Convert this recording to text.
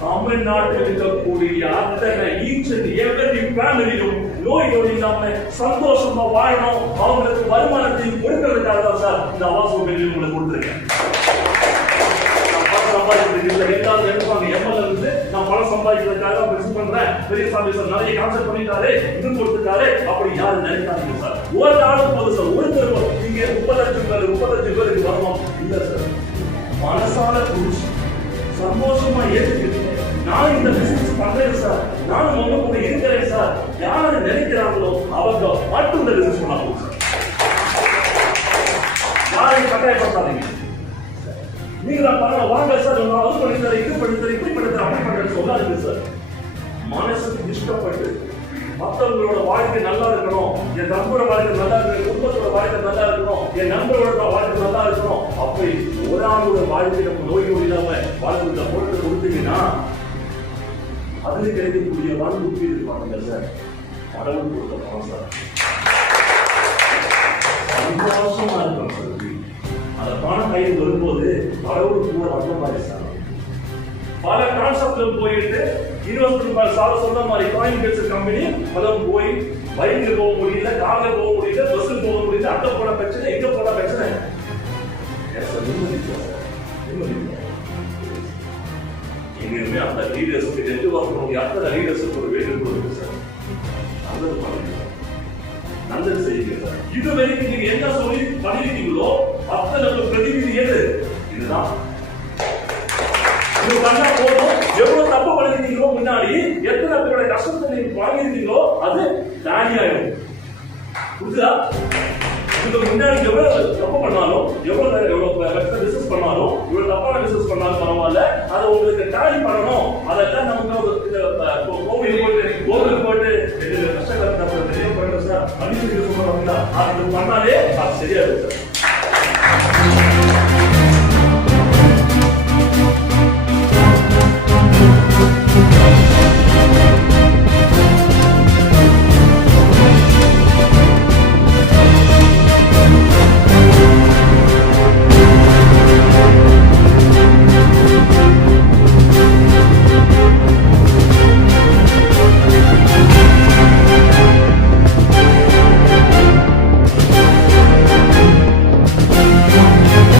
தமிழ்நாட்டில் இருக்கக்கூடிய அத்தனை ஈச் அண்ட் எவ்ரி ஃபேமிலியும் நோய் நொடி இல்லாம சந்தோஷமா வாழணும், அவங்களுக்கு வருமானத்தையும் கொடுக்கறதுக்காக தான் சார் இந்த ஆவாஸ் உங்களுக்கு கொடுத்துருக்கேன். எல்லாரும் நினைப்பாங்க எம்எல்ஏ இருந்து நான் பணம் சம்பாதிக்கிறதுக்காக பிசினஸ் பண்றேன், பெரியசாமி சார் நிறைய கான்செப்ட் பண்ணிட்டாரு, இது கொடுத்துட்டாரு, அப்படி யாரும் நினைக்காதீங்க சார். ஒரு நாள் போதும் சார், ஒருத்தர் இங்க 30 லட்சம் பேருக்கு வருமானம் இல்ல சார். மனசால புரிச்சு சந்தோஷமா ஏற்றுக்கிட்டு நான் இந்த பிசினஸ் பண்றேன் சார், நானும் உங்க கூட இருக்கிறேன் சார், யாரு நினைக்கிறாங்களோ அவங்க மட்டும் இந்த பிசினஸ் பண்ணலாம் சார். யாரையும் கட்டாயப்படுத்தாதீங்க. நீங்க பணம் வாங்க சார், அது பண்ணித்தாரு, இது பண்ணித்தாரு, இப்படி பண்ணித்தாரு, அப்படி பண்றது சொல்லாதீங்க சார். மனசுக்கு இஷ்டப்பட்டு மற்றவங்களோட வாழ்க்கை நல்லா இருக்கணும், என் நண்பரோட வாழ்க்கை நல்லா இருக்கணும், குடும்பத்தோட வாழ்க்கை நல்லா இருக்கணும், என் நண்பரோட வாழ்க்கை நல்லா இருக்கணும், அப்படி ஒரு ஆளோட வாழ்க்கை நம்ம நோய் நோய் இல்லாம வாழ்க்கை பொருட்கள் கொடுத்தீங்கன்னா அதுல கிடைக்கக்கூடிய வாழ்க்கை இருப்பாங்க சார். கடவுள் கொடுத்த பணம் சார், சந்தோஷமா இருக்கணும் சார். அந்த பணம் கையில் வரும்போது கடவுள் கூட வந்த மாதிரி சார். பல கான்செப்ட்ல போயிட்டு 24 சார் சொன்ன மாதிரி காயின் பேஸ்ட் கம்பெனி அதெல்லாம் போய் பைக்ல போக முடியல, கார்ல போக முடியல, பஸ்ல போக முடியல, அங்க போன பிரச்சனை, எங்க போன பிரச்சனை. எங்களுமே அந்த லீடர்ஸ்க்கு ரெண்டு வாரம் அத்தனை லீடர்ஸுக்கு ஒரு வேண்டுகோள் இருக்கு சார். நல்லது பண்ணுங்க சார், நல்லது செய்யுங்க சார். இது வரைக்கும் நீங்க என்ன சொல்லி பண்ணிருக்கீங்களோ அத்தனை பிரதிநிதி எது இதுதான். இது பண்ணா போதும். எவ்வளவு தப்பு பண்ணிருக்கீங்களோ முன்னாடி, எத்தனை பேரோட கஷ்டத்தை நீங்க வாங்கிருக்கீங்களோ அது தானியாயிடும். புரியுதா? இதுக்கு முன்னாடி எவ்வளவு தப்பு பண்ணாலும், எவ்வளவு பிசினஸ் பண்ணாலும், இவ்வளவு தப்பான பிசினஸ் பண்ணாலும் பரவாயில்ல, அதை உங்களுக்கு டேலி பண்ணணும். அதெல்லாம் நமக்கு கோவில் போட்டு கஷ்டப்பட்டு சார் பண்ணி சொல்லுவாங்க, அது பண்ணாலே அது சரியா இருக்கு சார்.